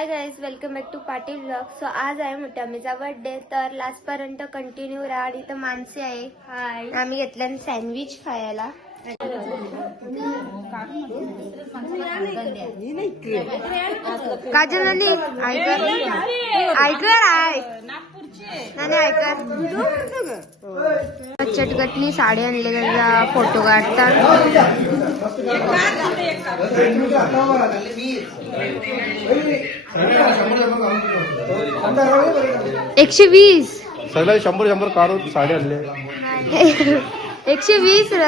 High guys, welcome back to Patil blog. So आज आहे मोठ्या आम्हीचा बर्थडे, तर लास्ट पर्यंत कंटिन्यू राहा. आणि इथं माणसे आहे. हाय, आम्ही घेतलं सँडविच खायला. काजल आली, ऐकर ऐकर आय नाही ऐकर. चटगटनी साडी आणले, त्याचा फोटो काढतात. 120 सगळ्या 100 काढून साडे आणले. 120 र.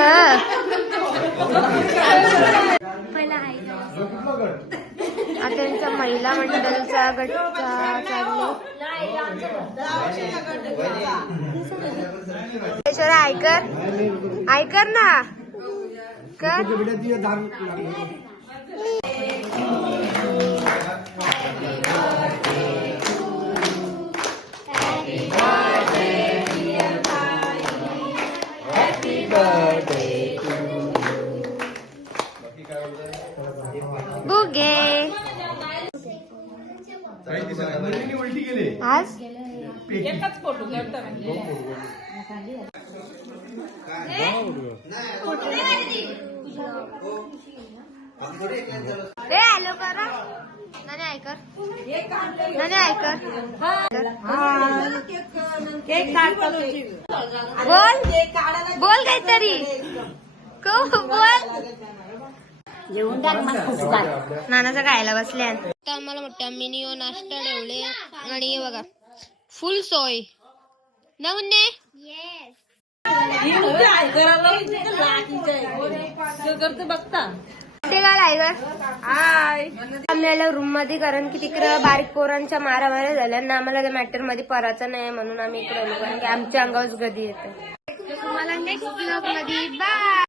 आता त्यांचा महिला मंडळचा गटचा चालले. ऐकर ऐकर ना कर. बुगे आज एकच फोटो आलो करा. नाही ऐकर नाही ऐकर. बोल बोल काहीतरी बोल. नानाचा खायला बसल्या. तर आम्हाला मोठ्या मिनी नाश्ता ठेवले. आणि बघा फुल सोय ना मुन्ने. बघता आम्हाला रूम मध्ये, कारण की तिकडे बारीक पोरांच्या मारामाऱ्या झाल्या ना. आम्हाला त्या मॅटर मध्ये परायचं नाही म्हणून आम्ही इकडे आलो, कारण की आमच्या अंगावर गदी येतं. तुम्हाला नेक्स्ट ब्लॉग मध्ये बाय.